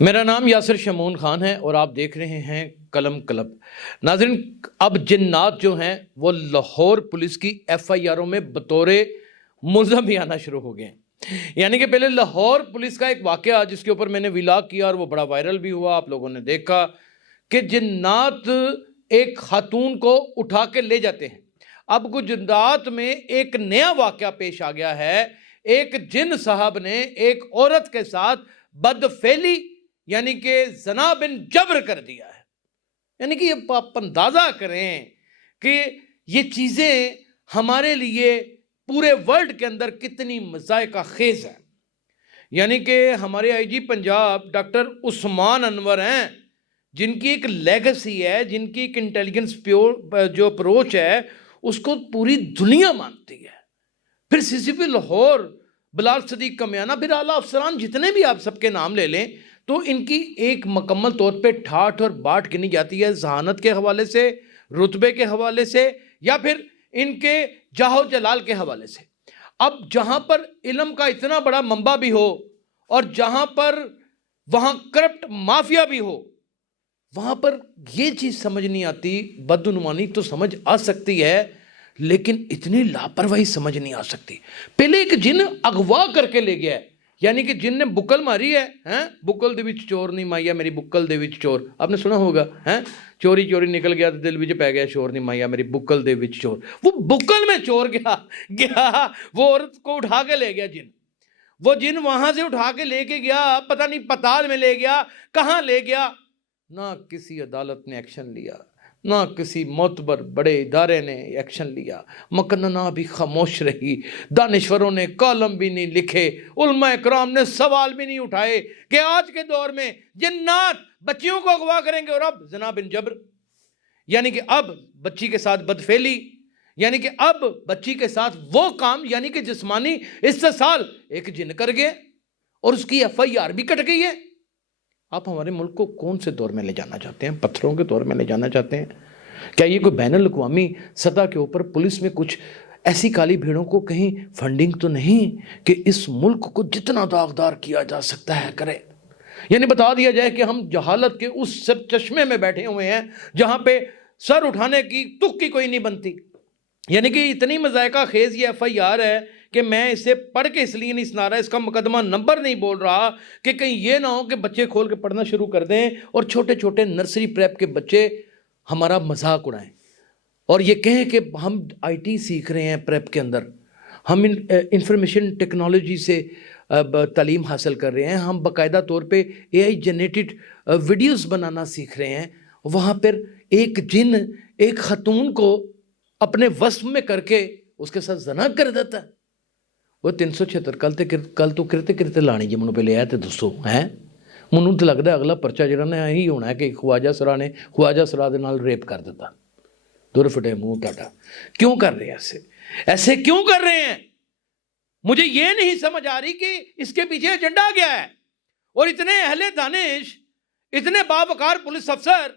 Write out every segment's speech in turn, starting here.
میرا نام یاسر شمعون خان ہے اور آپ دیکھ رہے ہیں قلم کلب۔ ناظرین، اب جنات جو ہیں وہ لاہور پولیس کی ایف آئی آروں میں بطور ملزم ہی آنا شروع ہو گئے ہیں۔ یعنی کہ پہلے لاہور پولیس کا ایک واقعہ جس کے اوپر میں نے ولاگ کیا اور وہ بڑا وائرل بھی ہوا، آپ لوگوں نے دیکھا کہ جنات ایک خاتون کو اٹھا کے لے جاتے ہیں۔ اب گجرات میں ایک نیا واقعہ پیش آ گیا ہے۔ ایک جن صاحب نے ایک عورت کے ساتھ بدفعلی یعنی کہ زنا بن جبر کر دیا ہے۔ یعنی کہ یہ آپ اندازہ کریں کہ یہ چیزیں ہمارے لیے پورے ورلڈ کے اندر کتنی مذائقہ خیز ہیں۔ یعنی کہ ہمارے آئی جی پنجاب ڈاکٹر عثمان انور ہیں، جن کی ایک لیگسی ہے، جن کی ایک انٹیلیجنس جو اپروچ ہے اس کو پوری دنیا مانتی ہے۔ پھر سی سی پی لاہور، بلال صدیق کمیانہ، پھر اعلیٰ افسران جتنے بھی آپ سب کے نام لے لیں تو ان کی ایک مکمل طور پہ ٹھاٹھ اور باٹ گنی جاتی ہے، ذہانت کے حوالے سے، رتبے کے حوالے سے، یا پھر ان کے جاہ و جلال کے حوالے سے۔ اب جہاں پر علم کا اتنا بڑا منبع بھی ہو اور جہاں پر وہاں کرپٹ مافیا بھی ہو، وہاں پر یہ چیز سمجھ نہیں آتی۔ بدعنوانی تو سمجھ آ سکتی ہے لیکن اتنی لاپرواہی سمجھ نہیں آ سکتی۔ پہلے ایک جن اغوا کر کے لے گیا ہے، یعنی کہ جن نے بکل ماری ہے، بکل دے وچ چور نہیں مائیا میری بکل دے وچ چور، آپ نے سنا ہوگا، چوری چوری نکل گیا تو دل وچ پہ گیا شور نہیں مائیا میری بکل دے وچ چور۔ وہ بکل میں چور گیا وہ عورت کو اٹھا کے لے گیا جن۔ وہ جن وہاں سے اٹھا کے لے کے گیا، پتہ نہیں پتال میں لے گیا، کہاں لے گیا، نہ کسی عدالت نے ایکشن لیا، نہ کسی معتبر بڑے ادارے نے ایکشن لیا، مقننہ بھی خاموش رہی، دانشوروں نے کالم بھی نہیں لکھے، علماء اکرام نے سوال بھی نہیں اٹھائے کہ آج کے دور میں جنات بچیوں کو اغوا کریں گے، اور اب زنا بن جبر، یعنی کہ اب بچی کے ساتھ بدفعلی، یعنی کہ اب بچی کے ساتھ وہ کام، یعنی کہ جسمانی استحصال ایک جن کر گئے اور اس کی ایف آئی آر بھی کٹ گئی ہے۔ آپ ہمارے ملک کو کون سے دور میں لے جانا چاہتے ہیں؟ پتھروں کے دور میں لے جانا چاہتے ہیں؟ کیا یہ کوئی بین الاقوامی سطح کے اوپر پولیس میں کچھ ایسی کالی بھیڑوں کو کہیں فنڈنگ تو نہیں کہ اس ملک کو جتنا داغدار کیا جا سکتا ہے کرے؟ یعنی بتا دیا جائے کہ ہم جہالت کے اس سر چشمے میں بیٹھے ہوئے ہیں جہاں پہ سر اٹھانے کی تک کی کوئی نہیں بنتی۔ یعنی کہ اتنی مذائقہ خیز یہ ایف آئی آر ہے کہ میں اسے پڑھ کے اس لیے نہیں سنا رہا، اس کا مقدمہ نمبر نہیں بول رہا کہ کہیں یہ نہ ہو کہ بچے کھول کے پڑھنا شروع کر دیں اور چھوٹے چھوٹے نرسری پریپ کے بچے ہمارا مذاق اڑائیں اور یہ کہیں کہ ہم آئی ٹی سیکھ رہے ہیں پریپ کے اندر، ہم انفارمیشن ٹیکنالوجی سے تعلیم حاصل کر رہے ہیں، ہم باقاعدہ طور پہ اے آئی جنریٹڈ ویڈیوز بنانا سیکھ رہے ہیں۔ وہاں پر ایک جن ایک خاتون کو اپنے وصف میں کر کے اس کے ساتھ زنا کر دیتا ہے۔ وہ 376 کل تو کرتے کرتے لانی جی منوں پہ لے آئے تھے دوستو ہیں منوں تو لگتا ہے اگلا پرچہ جڑا نے یہی ہونا ہے کہ خواجہ سرا نے خواجہ سرا دے نال ریپ کر دیتا۔ دور فٹے منہ ٹاٹا، کیوں کر رہے ہیں ایسے کیوں کر رہے ہیں؟ مجھے یہ نہیں سمجھ آ رہی کہ اس کے پیچھے ایجنڈا کیا ہے، اور اتنے اہل دانش، اتنے باوقار پولیس افسر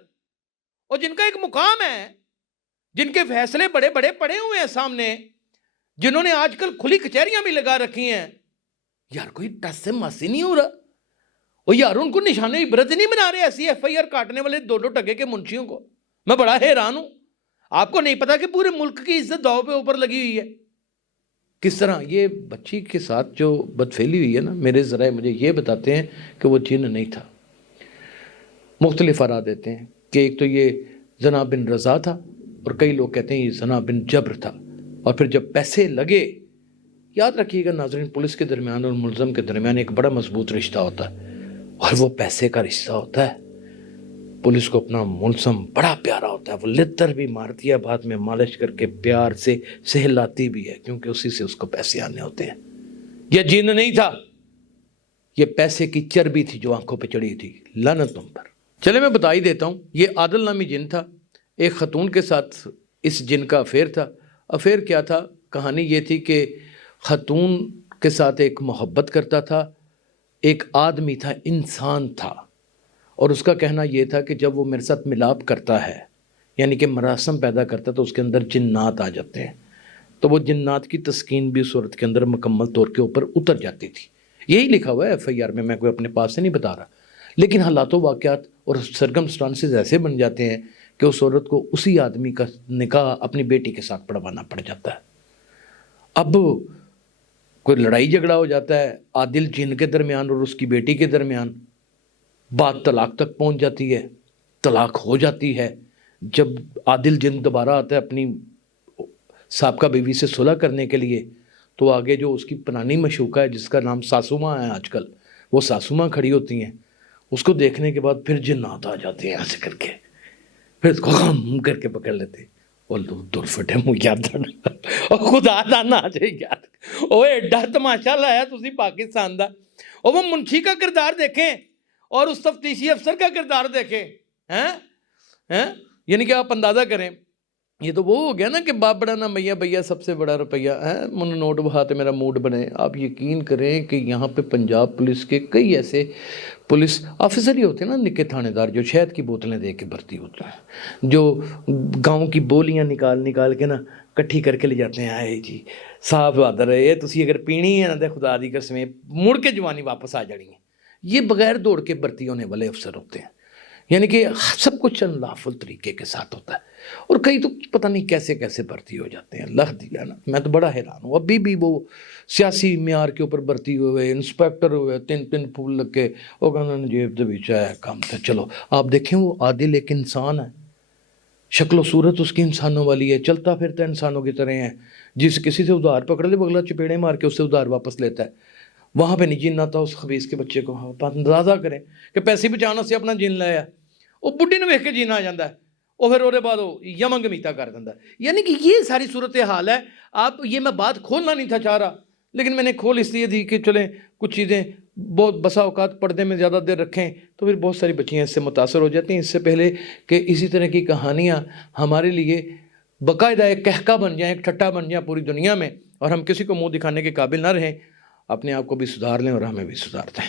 اور جن کا ایک مقام ہے، جن کے فیصلے بڑے بڑے پڑے ہوئے ہیں سامنے، جنہوں نے آج کل کھلی کچہریاں بھی لگا رکھی ہیں، یار کوئی ٹس سے ماسی نہیں ہو رہا، اور یار ان کو نشانہ عبرت نہیں بنا رہے ایسی ایف آئی آر کاٹنے والے دو ٹگے کے منشیوں کو۔ میں بڑا حیران ہوں۔ آپ کو نہیں پتا کہ پورے ملک کی عزت داؤ پہ اوپر لگی ہوئی ہے؟ کس طرح یہ بچی کے ساتھ جو بدفعلی ہوئی ہے نا، میرے ذرائع مجھے یہ بتاتے ہیں کہ وہ جن نہیں تھا۔ مختلف آراء دیتے ہیں کہ ایک تو یہ زنا بن رضا تھا، اور کئی لوگ کہتے ہیں یہ زنا بن جبر تھا، اور پھر جب پیسے لگے، یاد رکھیے گا ناظرین، پولیس کے درمیان اور ملزم کے درمیان ایک بڑا مضبوط رشتہ ہوتا ہے، اور وہ پیسے کا رشتہ ہوتا ہے۔ پولیس کو اپنا ملزم بڑا پیارا ہوتا ہے، وہ لتر بھی مارتی ہے، بعد میں مالش کر کے پیار سے سہلاتی بھی ہے، کیونکہ اسی سے اس کو پیسے آنے ہوتے ہیں۔ یہ جن نہیں تھا، یہ پیسے کی چربی تھی جو آنکھوں پہ چڑھی تھی۔ لعنت تم پر۔ چلے میں بتا ہی دیتا ہوں، یہ عادل نامی جن تھا، ایک خاتون کے ساتھ اس جن کا افیئر تھا۔ افیئر کیا تھا؟ کہانی یہ تھی کہ خاتون کے ساتھ ایک محبت کرتا تھا، ایک آدمی تھا، انسان تھا، اور اس کا کہنا یہ تھا کہ جب وہ میرے ساتھ ملاپ کرتا ہے، یعنی کہ مراسم پیدا کرتا ہے، تو اس کے اندر جنات آ جاتے ہیں، تو وہ جنات کی تسکین بھی اس عورت کے اندر مکمل طور کے اوپر اتر جاتی تھی۔ یہی لکھا ہوا ہے ایف آئی آر میں کوئی اپنے پاس سے نہیں بتا رہا۔ لیکن حالات و واقعات اور سرکمسٹانسز ایسے بن جاتے ہیں کہ اس عورت کو اسی آدمی کا نکاح اپنی بیٹی کے ساتھ پڑھوانا پڑ جاتا ہے۔ اب کوئی لڑائی جھگڑا ہو جاتا ہے عادل جن کے درمیان اور اس کی بیٹی کے درمیان، بات طلاق تک پہنچ جاتی ہے، طلاق ہو جاتی ہے۔ جب عادل جن دوبارہ آتا ہے اپنی سابقہ بیوی سے صلح کرنے کے لیے، تو آگے جو اس کی پرانی مشوقہ ہے جس کا نام ساسو ماں ہے آج کل، وہ ساسو ماں کھڑی ہوتی ہیں۔ اس کو دیکھنے کے بعد پھر جنات آ جاتے ہیں ایسے کر کے، پھر اس کو غم کر کے پکڑ لیتے ہیں، اور دور فٹے منہ یاد اور خدا دا نہ آ جائے یاد، وہ ایڈا تماشا لایا تسی پاکستان دا۔ اور وہ منشی کا کردار دیکھیں اور اس تفتیشی افسر کا کردار دیکھیں، یعنی کہ آپ اندازہ کریں، یہ تو وہ ہو گیا نا کہ باپ بڑا نہ بھیا، بھیا سب سے بڑا روپیہ ہے، من نوٹ بہاتے میرا موڈ بنے۔ آپ یقین کریں کہ یہاں پہ پنجاب پولیس کے کئی ایسے پولیس آفیسر ہی ہوتے ہیں نا نکے تھانے دار، جو شہد کی بوتلیں دے کے بھرتی ہوتے ہیں، جو گاؤں کی بولیاں نکال کے نا کٹھی کر کے لے جاتے ہیں، آئے جی صاحب بہادر ہے یہ، تسی اگر پینی ہے نا تے خدا دی قسمیں مڑ کے جوانی واپس آ جانی ہے۔ یہ بغیر دوڑ کے بھرتی ہونے والے افسر ہوتے ہیں، یعنی کہ سب کچھ لافل طریقے کے ساتھ ہوتا ہے، اور کئی تو پتہ نہیں کیسے کیسے بھرتی ہو جاتے ہیں۔ اللہ دیا نا، میں تو بڑا حیران ہوں، ابھی بھی وہ سیاسی معیار کے اوپر بھرتی ہوئے انسپیکٹر ہوئے، تین پھول لگ کے وہ کہنا جیب دے وچ ہے کام تے چلو۔ آپ دیکھیں وہ عادل ایک انسان ہے، شکل و صورت اس کی انسانوں والی ہے، چلتا پھرتا انسانوں کی طرح ہے، جس کسی سے ادھار پکڑ لے بغلا چپیڑے مار کے اس سے ادھار واپس لیتا ہے۔ وہاں پہ نہیں جن آتا اس خبیث کے بچے کو، اندازہ کریں کہ پیسے بچانا سے اپنا جن لایا، وہ بڈھی نے ویکھ کے جینا آ جاتا ہے، اور پھر وہ بعد وہ یمن گمیتا کر دیتا ہے۔ یعنی کہ یہ ساری صورتحال ہے۔ آپ یہ میں بات کھولنا نہیں تھا چاہ رہا، لیکن میں نے کھول اس لیے دی کہ چلیں کچھ چیزیں بہت بسا اوقات پردے میں زیادہ دیر رکھیں تو پھر بہت ساری بچیاں اس سے متاثر ہو جاتی ہیں۔ اس سے پہلے کہ اسی طرح کی کہانیاں ہمارے لیے باقاعدہ ایک کہکا بن جائیں، ایک ٹھٹا بن جائیں پوری دنیا میں، اور ہم کسی کو منہ دکھانے کے قابل نہ رہیں، اپنے آپ کو بھی سدھار لیں اور ہمیں بھی سدھار دیں۔